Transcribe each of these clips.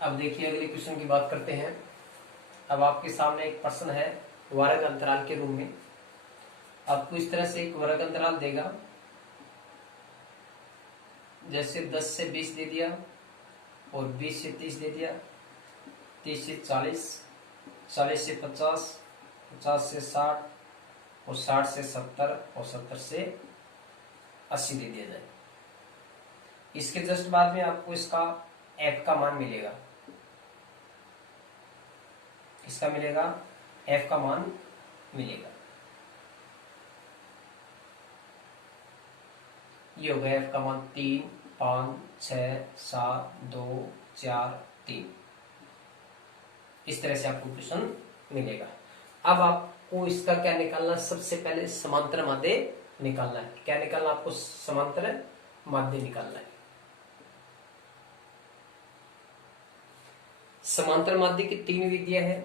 अब देखिए अगले क्वेश्चन की बात करते हैं। अब आपके सामने एक प्रश्न है वर्ग अंतराल के रूप में। आपको इस तरह से एक वर्ग अंतराल देगा, जैसे 10 से 20 दे दिया और 20 से 30 दे दिया, 30 से 40, 40 से 50, 50 से 60 और 60 से 70 और 70 से 80 दे दिया जाए। इसके जस्ट बाद में आपको इसका f का मान मिलेगा। इसका मिलेगा f का मान मिलेगा। ये हो गया f का मान 3, 5, 6, 7, 2, 4, 3। इस तरह से आपको क्वेश्चन मिलेगा। अब आपको इसका क्या निकालना है? सबसे पहले समांतर माध्य निकालना है। क्या निकालना? आपको समांतर माध्य निकालना है। समांतर माध्य की 3 विधियां हैं।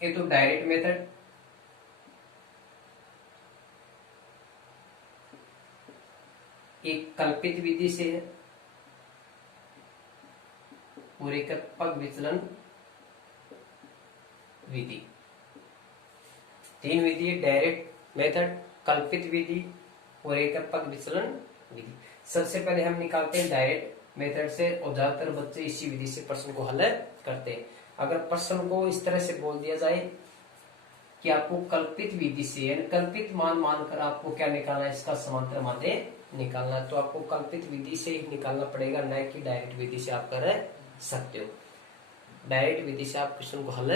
एक तो डायरेक्ट मेथड, एक कल्पित विधि से है और एक पग विचलन विधि। 3 विधि है, डायरेक्ट मेथड, कल्पित विधि और एक पग विचलन विधि। सबसे पहले हम निकालते हैं डायरेक्ट मेथड से, और ज्यादातर बच्चे इसी विधि से प्रश्न को हल करते हैं। अगर प्रश्न को इस तरह से बोल दिया जाए कि आपको कल्पित विधि से यानी कल्पित मान मानकर आपको क्या निकालना है? इसका समांतर माध्य निकालना है। तो आपको कल्पित विधि से ही निकालना पड़ेगा, न कि डायरेक्ट विधि से आप कर सकते हो। डायरेक्ट विधि से आप क्वेश्चन को हल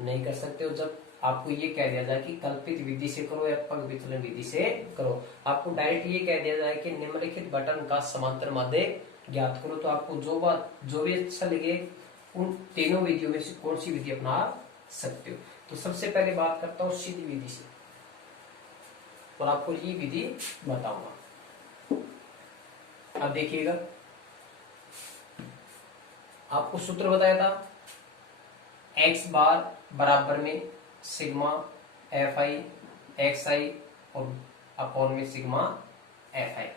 नहीं कर सकते हो। जब आपको ये कह दिया जाए कि कल्पित विधि से करो या पग विचलन विधि से करो, आपको डायरेक्ट ये कह दिया जाए कि निम्नलिखित बटन का समांतर माध्य ज्ञात करो, तो आपको जो भी अच्छा लगे उन तीनों विधियों में से कौन सी विधि अपना सकते हो। तो सबसे पहले बात करता हूं सीधी विधि से, और आपको ये विधि बताऊंगा। अब देखिएगा, आपको सूत्र बताया था x बार बराबर में सिग्मा एफ आई एक्स आई और अपॉन में सिग्मा एफ आई।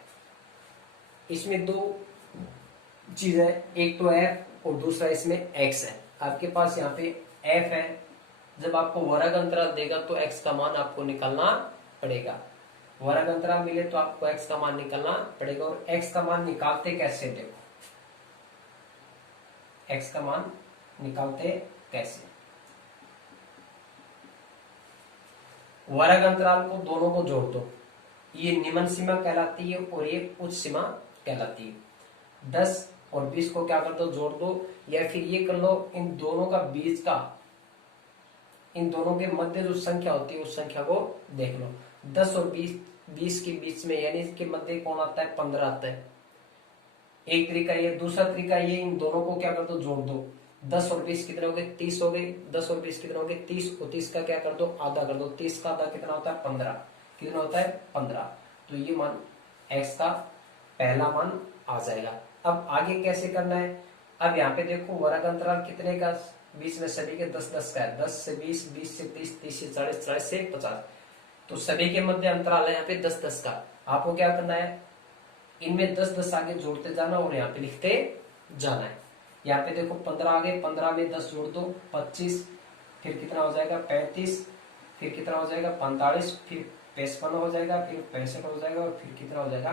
इसमें 2 चीज है, एक तो f और दूसरा इसमें x है। आपके पास यहाँ पे f है। जब आपको वर्ग अंतराल देगा तो x का मान आपको निकालना पड़ेगा। वर्ग अंतराल मिले तो आपको x का मान निकालना पड़ेगा। और x का मान निकालते कैसे? देखो, x का मान निकालते कैसे? वर्ग अंतराल को दोनों को जोड़ दो। ये निम्न सीमा कहलाती है और ये उच्च सीमा कहलाती है। 10 और 20 को क्या कर दो? जोड़ दो। या फिर ये कर लो, इन दोनों का बीच का, इन दोनों के मध्य जो संख्या होती है उस संख्या को देख लो। 10 और 20 के बीच में यानी इसके मध्य कौन आता है? 15 आता है। एक तरीका ये। दूसरा तरीका ये, इन दोनों को क्या कर दो? जोड़ दो। 10 और 20 कितने हो गए? 30 हो गए। 10 और 20 कितने हो गए? 30। और 30 का क्या कर दो? आधा कर दो। 30 का आधा कितना होता है? 15। कितना होता है? 15। तो ये मान x का पहला मान आ जाएगा। अब आगे कैसे करना है? अब यहाँ पे देखो, वर्ग अंतराल कितने का? बीच में सभी के 10-10 का है। 10 से 20, 20 से 30, 30 से 40, 40 से 50। तो सभी के मध्य अंतराल है यहाँ पे 10-10 का। आपको क्या करना है? इनमें 10-10 आगे जोड़ते जाना और यहाँ पे लिखते जाना है। यहाँ पे देखो 15 आगे, 15 में 10 जोड़ दो 25, फिर कितना हो जाएगा? 35, फिर कितना हो जाएगा? 45, फिर 55 हो जाएगा, फिर 65 हो जाएगा और फिर कितना हो जाएगा?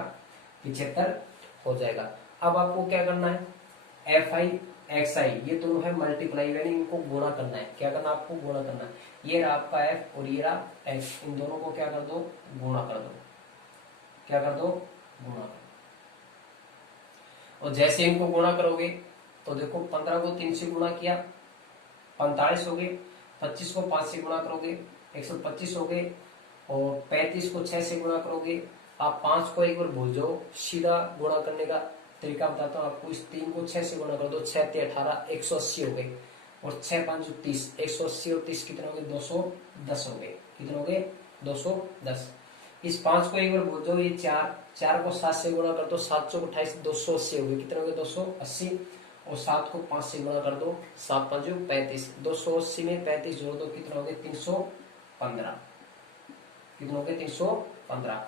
75 हो जाएगा। अब आपको क्या करना है? एफ आई एक्स आई ये दोनों है मल्टीप्लाई, यानी इनको गुणा करना है। क्या करना? आपको गुणा करना है। ये रहा आपका एफ और ये रहा एक्स, इन दोनों को क्या कर दो? गुणा कर दो। क्या कर दो? गुणा कर। और जैसे इनको गुणा करोगे तो देखो, 15 को 3 से गुणा किया 45 हो गए, 25 को 5 से गुणा करोगे 125 हो गए, और 35 को 6 से गुणा करोगे। आप 5 को एक बार भूल जाओ, सीधा गुणा करने का तरीका बताता हूँ आपको। इस 3 को 6 से गुणा कर दो, 6 ते 18, 180 हो गए। और 6 5 30, 180 और 30 कितने हो गए? 210 हो गए। कितने हो गए? 210। इस 5 को एक बार भूल जाओ, ये 4 को 7 से गुणा कर दो, 7 चौक 28, 280 हो गए। कितने हो गए? 280। और 7 को 5 से गुणा कर दो, 7 5 35, 280 में 35 जोड़ दो, कितना हो गए? 315। कितना हो गए? 315।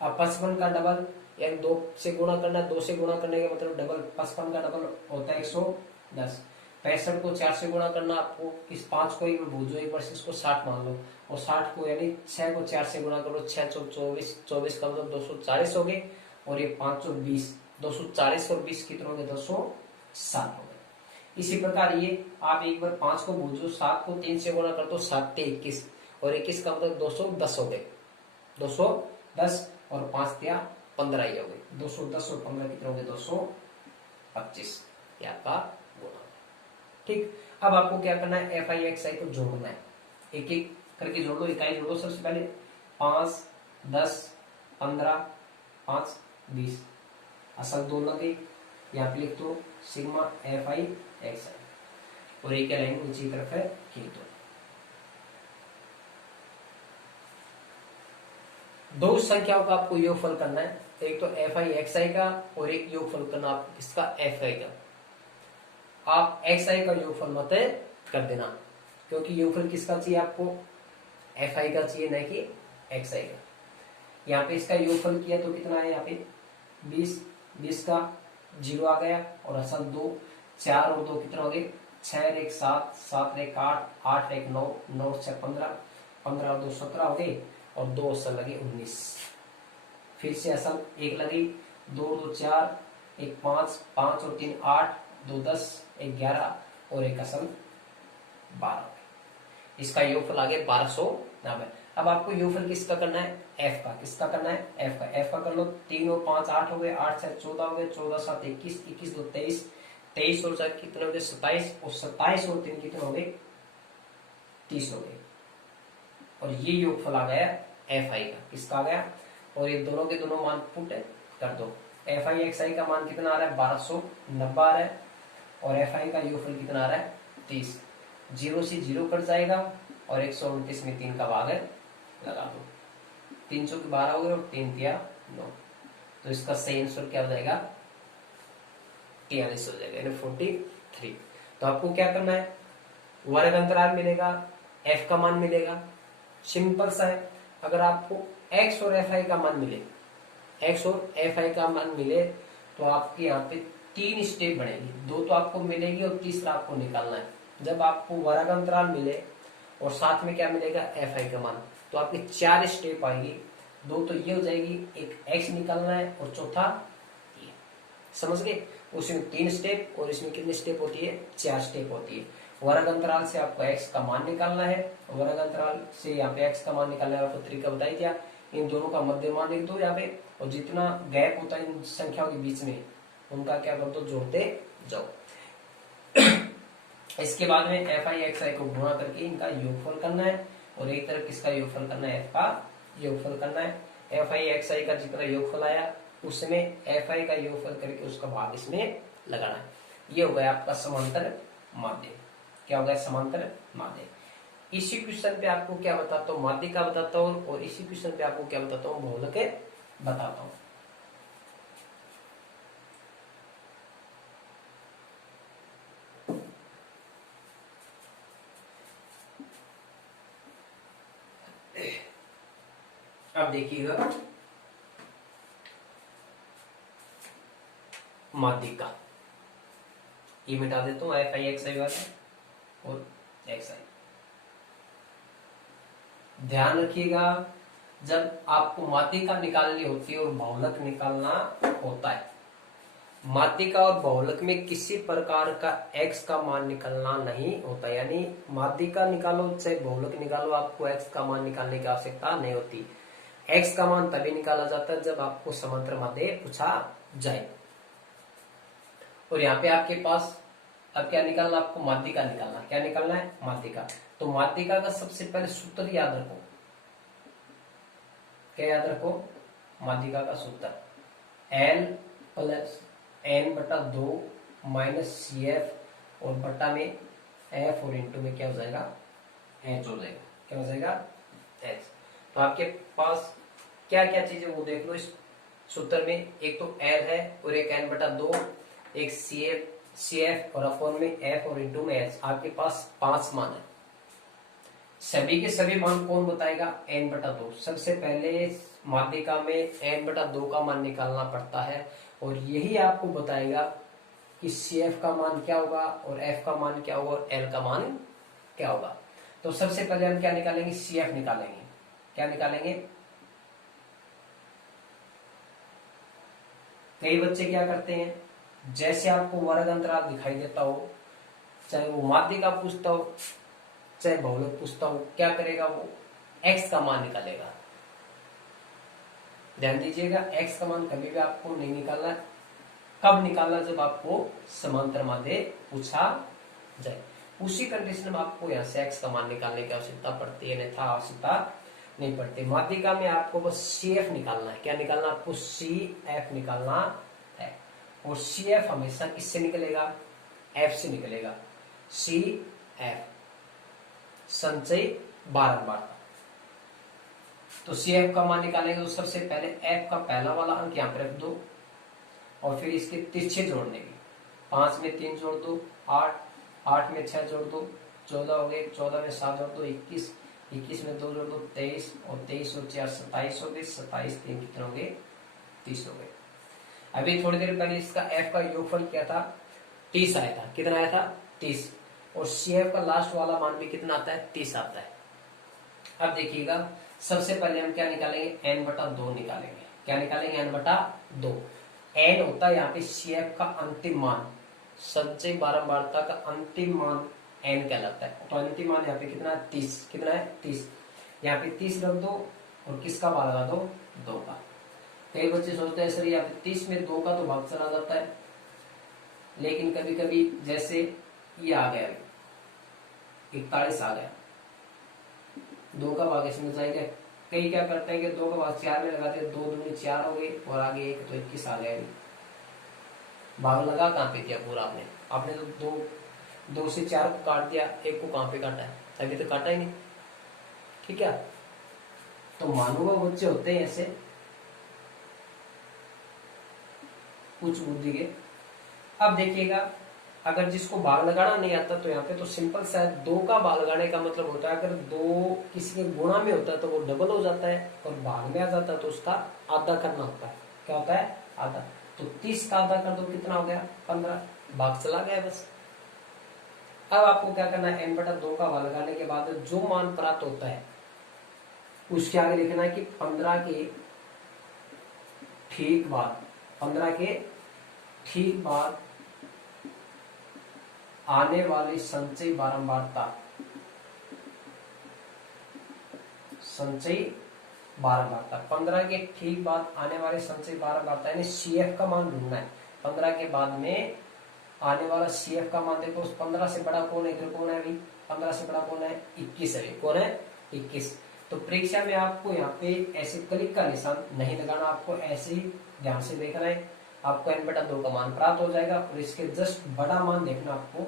अब 55 का डबल, यानी 2 से गुणा करना, 2 से गुणा करने का मतलब डबल, 55 का डबल होता है 110। 65 को 4 से गुणा करना आपको, इस 5 को एक बार भूजो, एक बार से इसको 60 मान लो, और 60 को यानी 6 को 4 से गुणा करो, 6 चौ 24, 24 का मतलब 240 हो गए, और ये 5 और 20, 240 और 20 कितने हो गए, 260 हो गए। इसी प्रकार ये आप एक बार 5 को भूजो, 7 को 3 से गुणा कर दो, 7 ते 21, और 21 का मतलब 210 हो गए, 210 और 5 तिया 15 ही हो गए, 210 और 15 कितने हो गए, 225, ये आपका गुणा। ठीक, अब आपको क्या करना है, एफ आई एक्स आई को जोड़ना है, एक एक करके जोड़ लो, इकाई जोड़ो। सबसे पहले 5, 10, 15, 5, 20, असल 2 लगे, यहाँ पे लिख दो सिग्मा एफ आई एक्स आई, और एक लाइन नीचे की तरफ है खींच दो। दो संख्याओं का आपको योगफल करना है, एक तो एफ आई एक्स आई का, और एक योगफल करना आपको किसका, एफ आई का। आप एक्स आई का योगफल मत कर देना, क्योंकि योगफल किसका चाहिए आपको, एफ आई का चाहिए, न कि एक्स आई का। यहाँ पे इसका योगफल किया तो कितना है, यहाँ पे 20, 20 का 0 आ गया, और असल 2, 4 और 2 कितना हो गए, 6 और 1 7, 7 और 1 8, 8 और 1 9, 9 और 6 15, 15 और 2 17 हो गए, और 2 असल लगे 19। फिर से असल 1 लगी, 2 और 2 4, 1 5, 5 और 3 8, 2 10, 1 11, और 1 असल 12। इसका योगफल आ गया 1290। अब आपको योगफल किसका करना है, एफ का। किसका करना है, एफ का। एफ का कर लो, 3 और 5 8 हो गए, 8 से 14 हो गए, 14 7 21, 21 2 23, 23 और 4 कितने हो गए, 27, और 27 और 3 कितने हो गए, 30 हो गए, और ये योगफल आ गया एफ आई का। किसका आ गया, और ये दोनों के दोनों मान पुट कर दो। एफ आई एक्स आई का मान कितना आ रहा है, 1290 आ रहा है, और एफ आई का योगफल कितना आ रहा है, 30। 0 से 0 कट जाएगा, और 129 में 3 का भाग लगा दो, 300 के 12 हो गए, और 3 तिया 9, तो इसका सही आंसर क्या हो जाएगा, 43 हो जाएगा, यानी 43। तो आपको क्या करना है, वर्ग अंतराल मिलेगा, एफ का मान मिलेगा, सिंपल सा है। अगर आपको एक्स और एफ आई का मान मिले, एक्स और एफ आई का मान मिले, तो आपके यहाँ पे 3 स्टेप बनेगी, 2 तो आपको मिलेगी और तीसरा आपको निकालना है। जब आपको वर्ग अंतराल मिले और साथ में क्या मिलेगा, एफ आई का मान, तो आपके 4 स्टेप आएगी। 2 तो ये हो जाएगी, एक एक्स निकालना है, और चौथा ये, समझ गए। उसमें 3 स्टेप, और इसमें कितने स्टेप होती है, 4 स्टेप होती है। वर्ग अंतराल से आपको एक्स का मान निकालना है, वर्ग अंतराल से यहाँ पे एक्स का मान निकालना है, आपको तरीका बताई दिया। इन दोनों का मध्य मान लिख दो यहाँ पे, और जितना गैप होता है इन संख्याओं के बीच में, उनका क्या कर दो, जोड़ते जाओ। इसके बाद में एफ आई एक्स आई को गुणा करके इनका योगफल करना है, और एक तरफ किसका योगफल करना है, एफ का योगफल करना है। एफ आई एक्स आई का जितना योगफल आया, उसमें एफ आई का योगफल करके उसका भाग इसमें लगाना है। ये हो गया आपका समांतर माध्य। क्या हो गया, समांतर माध्य। इसी क्वेश्चन पे आपको क्या बताता हूँ, माध्य का बताता हूँ, और इसी क्वेश्चन पे आपको क्या बताता हूँ, बहुलक बताता हूँ। अब देखिएगा माध्य का, ये मिटा देता हूँ, एफ आई एक्स आई वाला और एक्स आई। ध्यान रखिएगा, जब आपको माध्यिका निकालनी होती है और बहुलक निकालना होता है, माध्यिका और बहुलक में किसी प्रकार का x का मान निकालना नहीं होता। यानी माध्यिका निकालो चाहे बहुलक निकालो, आपको x का मान निकालने की आवश्यकता नहीं होती। x का मान तभी निकाला जाता है जब आपको समांतर माध्य पूछा जाए। और यहाँ पे आपके पास अब क्या निकालना, आपको माध्यिका निकालना। क्या निकालना है, माध्यिका। तो माध्यिका का सबसे पहले सूत्र याद रखो। क्या याद रखो, माध्यिका का सूत्र L plus n/2 minus CF, और बटा में F, और इंटू में क्या हो जाएगा, H हो जाएगा। क्या हो जाएगा, H। तो आपके पास क्या क्या चीजें वो देख लो इस सूत्र में। एक तो L है, और एक n/2, एक CF, और अपॉन में F, और इंटू में H। आपके पास 5 मान है। सभी के सभी मान कौन बताएगा, n/2। सबसे पहले माध्यिका में n/2 का मान निकालना पड़ता है, और यही आपको बताएगा कि सी एफ का मान क्या होगा और एफ का मान क्या होगा और एल का मान क्या होगा। तो सबसे पहले हम क्या निकालेंगे, सी एफ निकालेंगे। क्या निकालेंगे, कई बच्चे क्या करते हैं, जैसे आपको वर्ग अंतराल दिखाई देता हो, चाहे वो माध्यिक का पूछता हो चाहे बहुलक पूछता हो, क्या करेगा वो एक्स का मान निकालेगा। ध्यान दीजिएगा, एक्स का मान कभी भी आपको नहीं निकालना। कब निकालना, जब आपको समांतर माध्य पूछा जाए, उसी कंडीशन में आपको यहाँ से एक्स का मान निकालने की आवश्यकता पड़ती है, अन्यथा आवश्यकता नहीं पड़ती। माध्यिका में आपको बस सी एफ निकालना है। क्या निकालना, आपको सी एफ निकालना है। और सी एफ हमेशा किससे निकलेगा, एफ से निकलेगा। सी एफ संचय बारंबारता। तो सी एफ का मान निकालेंगे तो सबसे पहले एफ का पहला वाला अंक यहाँ पे रख दो और फिर इसके तिरछे जोड़ने की, 5 में 3 जोड़ दो 8, 8 में 6 जोड़ दो 14 हो गए, 14 में 7 जोड़ दो 21, 21 में 2 जोड़ दो 23 और 23 और 4 27 हो गए, 27 3 कितने हो गए 30 हो गए। अभी थोड़ी देर पहले इसका एफ का योगफल क्या था, 30 आया था। कितना आया था, 30। और सी एफ का लास्ट वाला मान भी कितना आता है, 30 आता है। अब देखिएगा, सबसे पहले हम क्या निकालेंगे, n/2 निकालेंगे। क्या निकालेंगे, n/2। n होता है यहाँ पे सी एफ का अंतिम मान, संचय बारंबारता का अंतिम मान n कहलाता है। तो अंतिम मान यहाँ पे कितना है, 30। कितना है, 30। यहाँ पे 30 रख दो और किसका भाग लगा दो, 2 का। कई बच्चे सोचते हैं सर यहाँ पे 30 में 2 का तो भाग चला जाता है, लेकिन कभी कभी जैसे ये आ गया 41 आ गया, 2 का भाग इसमें जाएगा। कई क्या करते हैं कि 2 का भाग 4 में लगाते हैं, 2 दूनी 4 हो गए और आगे 1 तो 21 आ गया। भाग लगा कहाँ पे दिया पूरा आपने, आपने तो 2 से 4 को काट दिया, 1 को कहाँ पे काटा है, अभी तो काटा ही नहीं। ठीक है, तो मानूंगा बच्चे होते हैं ऐसे कुछ बुद्धि के। अब देखिएगा, अगर जिसको भाग लगाना नहीं आता तो यहाँ पे तो सिंपल सा है, 2 का भाग लगाने का मतलब होता है अगर 2 किसी के गुणा में होता है तो वो डबल हो जाता है, और भाग में आ जाता है तो उसका आधा करना होता है। क्या होता है, आधा। तो 30 का आधा कर दो, कितना हो गया, 15। भाग चला गया बस। अब आपको क्या करना है, n/2 का भाग लगाने के बाद जो मान प्राप्त होता है उसके आगे लिखना है कि 15 के ठीक बाद, 15 के ठीक बाद आने वाली संचय बारंबारता, संचय बारंबारता 15 के ठीक बाद आने वाले संचय बारंबारता यानी सीएफ का मान ढूंढना है। 15 के बाद में आने वाला सीएफ का मान देखो, उस 15 से बड़ा कौन है, इधर कौन है अभी, 15 से बड़ा कौन है, 21 है। कौन है, 21। तो परीक्षा में आपको यहाँ पे ऐसे क्लिक का निशान नहीं लगाना, आपको ऐसे ही ध्यान से देखना है, आपको n/2 का मान प्राप्त हो जाएगा। और इसके जस्ट बड़ा मान देखना आपको,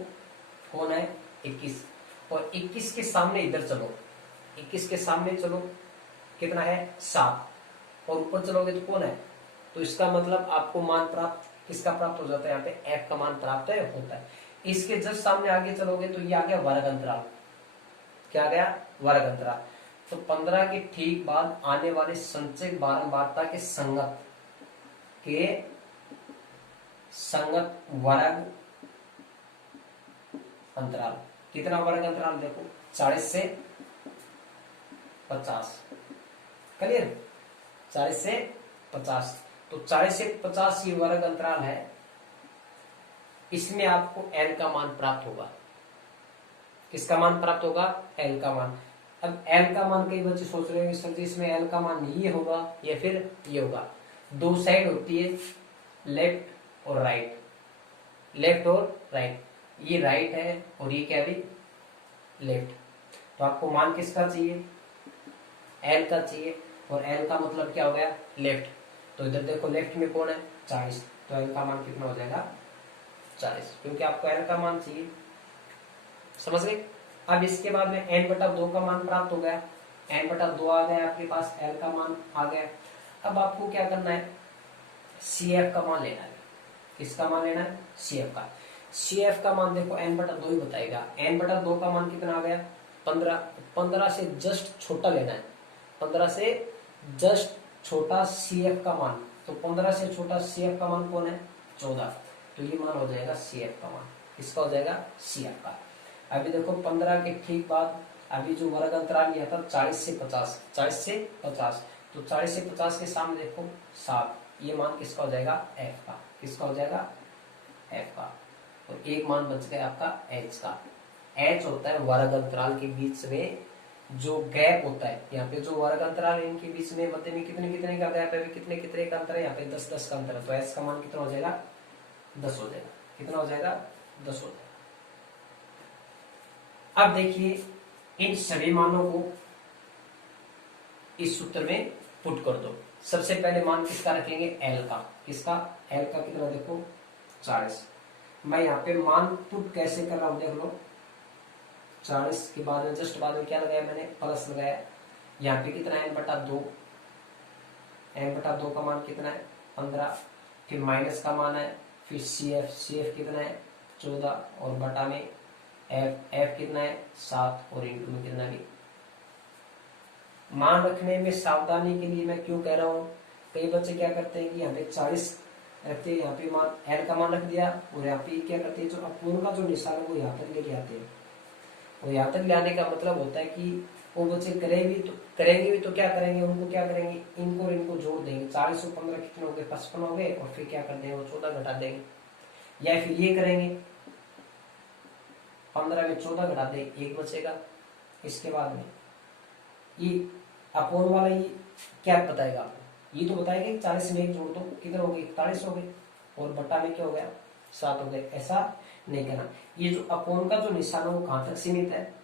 कौन है, 21। और 21 के सामने इधर चलो, 21 के सामने चलो, कितना है, 7। और ऊपर चलोगे तो कौन है, तो इसका मतलब आपको मान प्राप्त किसका प्राप्त हो जाता है, यहाँ पे f का मान प्राप्त है होता है। इसके जस्ट सामने आगे चलोगे तो ये आ गया वर्ग अंतराल। क्या आ गया, वर्ग अंतराल। तो 15 के ठीक बाद आने वाले संचय बारंबारता के संगत वर्ग अंतराल। कितना वर्ग अंतराल देखो, 40 से 50। क्लियर, 40 से 50। तो 40 से 50 ये वर्ग अंतराल है, इसमें आपको n का मान प्राप्त होगा। किसका मान प्राप्त होगा, l का मान। अब l का मान कई बच्चे सोच रहे हैं सर जी इसमें l का मान ये होगा या फिर ये होगा। दो साइड होती है, लेफ्ट और राइट, लेफ्ट और राइट। ये राइट है और ये क्या भी, लेफ्ट। तो आपको मान किसका चाहिए, l का चाहिए, और l का मतलब क्या हो गया, लेफ्ट। तो इधर देखो लेफ्ट में कौन है, 40। तो l का मान कितना हो जाएगा, 40, क्योंकि आपको l का मान चाहिए। समझ गए। अब इसके बाद में n/2 का मान प्राप्त हो गया, n/2 आ गया आपके पास, l का मान आ गया। अब आपको क्या करना है, CF का मान लेना है। किसका मान लेना है, CF का। CF का मान देखो n/2 ही बताएगा। n/2 का मान कितना आ गया, 15। 15 से जस्ट छोटा लेना है, 15 से जस्ट छोटा CF का मान। तो 15 से छोटा CF का मान कौन है, 14। तो ये मान हो जाएगा CF का मान। किसका हो जाएगा? CF का। अभी देखो 15 के ठीक बाद अभी जो वर्ग अंतराल लिया था 40 से 50, 40 से 50, तो 40 से 50 के सामने देखो 7, ये मान किसका हो जाएगा? F का। किसका हो जाएगा? F का। और एक मान बच गया आपका H का। H होता है वर्ग अंतराल के बीच में जो गैप होता है, यहाँ पे जो वर्ग अंतराल है इनके बीच में मध्य में कितने कितने का गैप है, कितने कितने का अंतर है, यहाँ पे 10-10 का अंतर है, तो H का मान कितना हो जाएगा? 10 हो जाएगा। कितना हो जाएगा? 10 हो जाएगा। अब देखिए इन सभी मानों को इस सूत्र में पुट कर दो। सबसे पहले मान किसका रखेंगे? L का। किसका? L का कितना देखो 40। मैं यहाँ पे मान पुट कैसे कर रहा हूं देख लो। 40 के बाद में जस्ट बाद में क्या लगाया मैंने? प्लस लगाया। यहाँ पे कितना है? n/2। n/2 का मान कितना है? 15। फिर माइनस का मान है, फिर CF कितना है? 14 और बटा में F कितना है? 7 और इंटू में कितना भी। मान रखने में सावधानी के लिए मैं क्यों कह रहा हूँ, कई बच्चे क्या करते हैं कि यहाँ पे 40 रखते हैं, यहाँ पे मान L का मान रख दिया और यहाँ पे क्या करते हैं जो अपूर्ण का जो निशान है वो यहाँ तक लेके आते हैं। और यहाँ तक ले आने का मतलब होता है कि वो बच्चे करेंगे भी तो क्या करेंगे, उनको क्या करेंगे, इनको और इनको जोड़ देंगे। 40 और 15 कितने हो गए? 55 हो गए। और फिर क्या कर देंगे? वो 14 घटा देंगे। या फिर ये करेंगे 15 में 14 घटा देंगे, 1 बचेगा। इसके बाद में ये अपोन वाला ये क्या बताएगा आपको? ये तो बताएगा कि 40 में 1 जोड़ दो, कितने हो गए? 41 हो गए। और बटा में क्या हो गया? 7 हो गए। ऐसा नहीं करना। ये जो अपोन का जो निशान है वो कहां तक सीमित है?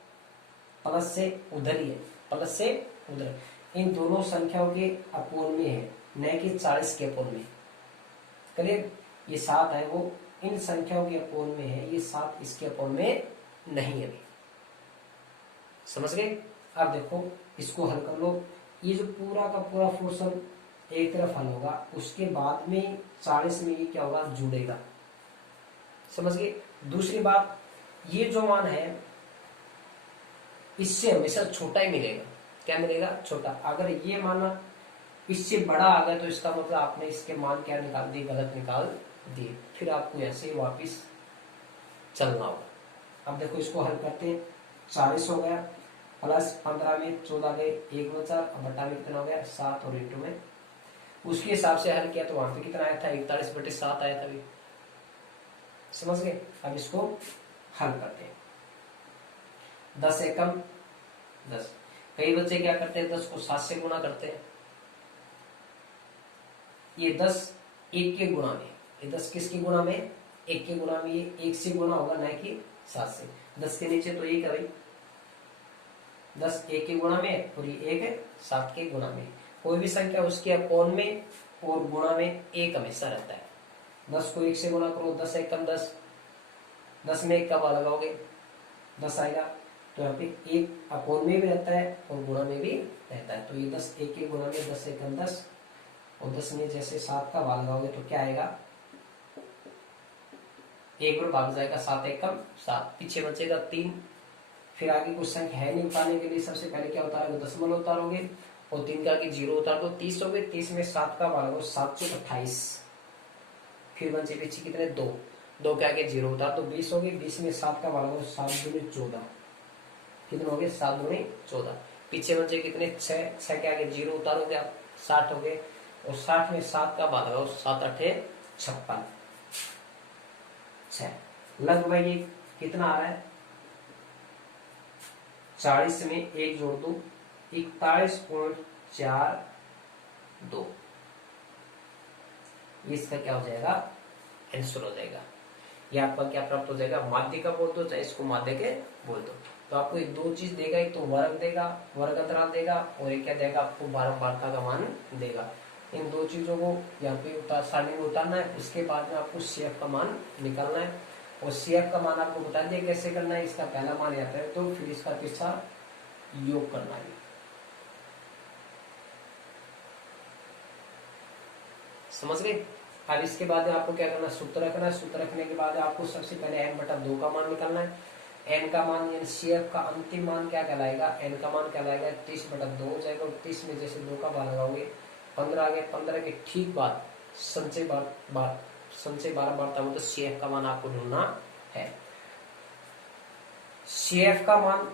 प्लस से उधर ही है, प्लस से उधर। इन दोनों संख्याओं के अपोन में है, न कि 40 के अपोन में। क्लियर? ये 7 है वो इन संख्याओं के अपोन में है, ये 7 इसके अपोन में नहीं है। समझ गए? अब देखो इसको हल कर लो। ये जो पूरा का पूरा पोर्शन एक तरफ हल होगा, उसके बाद में 40 में ये क्या होगा? जुड़ेगा। समझ गए? दूसरी बात, ये जो मान है इससे हमेशा छोटा ही मिलेगा। क्या मिलेगा? छोटा। अगर ये मान इससे बड़ा आ गया तो इसका मतलब आपने इसके मान क्या निकाल दिए? गलत निकाल दिए। फिर आपको ऐसे ही वापिस चलना होगा। अब देखो इसको हल करते हैं। 40 हो गया प्लस 15 में 14 गए, 1 बचा, बटा में कितना हो गया? 7 और इंटू में उसके हिसाब से हल किया तो वहां पे कितना आया था? 41/7 आया था। समझ गए? अब इसको हल करते हैं। 10 एकम 10। कई बच्चे क्या करते हैं? 10 को 7 से गुणा करते हैं। ये 10 1 के गुणा में, ये 10 किसके गुणा में? 1 के गुणा में। ये 1 से गुणा होगा न कि 7 से। 10 के नीचे तो 1 है भाई। 10 1 के गुणा में और ये 1 7 के गुणा में। कोई भी संख्या उसके अपोन में और गुणा में 1 हमेशा रहता है। 10 को 1 से गुणा करो, 10 एकम 10। 10 में 1 का मान लगाओगे 10 आएगा। तो यहाँ पे 1 अपोन में भी रहता है और गुणा में भी रहता है। तो ये 10 1 के गुणा में 10 एकम 10 और 10 में जैसे 7 का मान लगाओगे तो क्या आएगा? 1 बार भाग जाएगा, 7 एकम 7, पीछे बचेगा 3। फिर आगे कुछ संख्या है नहीं उतारने के लिए, सबसे पहले क्या उतारोगे? दशमलव उतारोगे और 3 का आगे 0 उतार दो। 30 हो गए। 30 में 7 का मान लगाओ, 7 चौक 28। फिर बचे पीछे कितने? 2। 2 के आगे 0 उतार दो, 20 हो गए। 20 में 7 का मान लगाओ, 7 दूनी 14। कितने हो गए? 7 दूनी 14। पीछे बचे कितने? 6। 6 के आगे 0 उतारोगे आप, 60 हो गए। और 60 में 7 का मान लगाओ, 7 8 56। 6 लगभग ये कितना आ रहा है? 40 में 1 जोड़ दो, 41.42। इसका क्या हो जाएगा? आंसर हो जाएगा। ये आपका क्या प्राप्त हो जाएगा? माध्य का बोल दो, चाहे इसको माध्य के बोल दो। तो आपको ये 2 चीज देगा, एक तो वर्ग देगा, वर्ग अंतराल देगा, और एक क्या देगा? आपको बारंबारता का मान देगा। इन 2 चीजों को यहाँ पे सारणी में उतारना है। उसके बाद में आपको CF का मान निकालना है। और CF का मान आपको बता दिया कैसे करना है। इसका पहला मान यहाँ पे तो फिर इसका पीछा योग करना है। समझ गए? अब इसके बाद आपको क्या करना है? सूत्र रखना है। सूत्र रखने के बाद आपको सबसे पहले n/2 का मान निकालना है। n का मान यानी CF का अंतिम मान क्या कहलाएगा? n का मान कहलाएगा 30/2 हो जाएगा। 30 में जैसे 2 का मान लगाओगे 15 आ गए। 15 के ठीक बाद संचय बार संचय बारंबारता में, तो CF का मान आपको ढूंढना है। CF का मान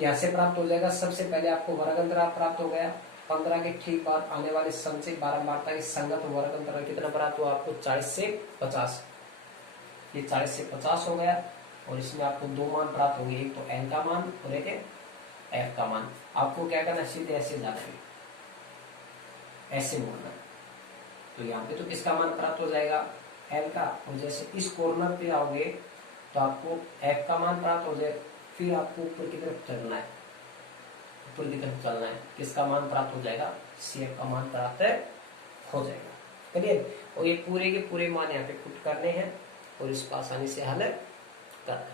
यहां से प्राप्त हो जाएगा। सबसे पहले आपको वर्ग अंतराल प्राप्त हो गया, 15 के ठीक बाद आने वाले संचय बारंबारता के संगत वर्ग अंतराल कितना प्राप्त हुआ आपको, 40 से 50। ये 40 से 50 हो गया, और इसमें आपको दो मान प्राप्त होंगे, एक तो L का मान और एक F का मान। आपको क्या करना, सीधे ऐसे जाना है, ऐसे मोड़ना है। तो यहाँ पे तो किसका मान प्राप्त हो जाएगा, L का, और जैसे इस कॉर्नर पे आओगे तो आपको F का मान प्राप्त हो जाए। फिर आपको ऊपर की तरफ चलना है, ऊपर की तरफ चलना है, किसका मान प्राप्त हो जाएगा, CF का मान प्राप्त हो जाएगा। क्लियर। और ये पूरे के पूरे मान यहाँ पे पुट करने हैं और इसको आसानी से हल करना है।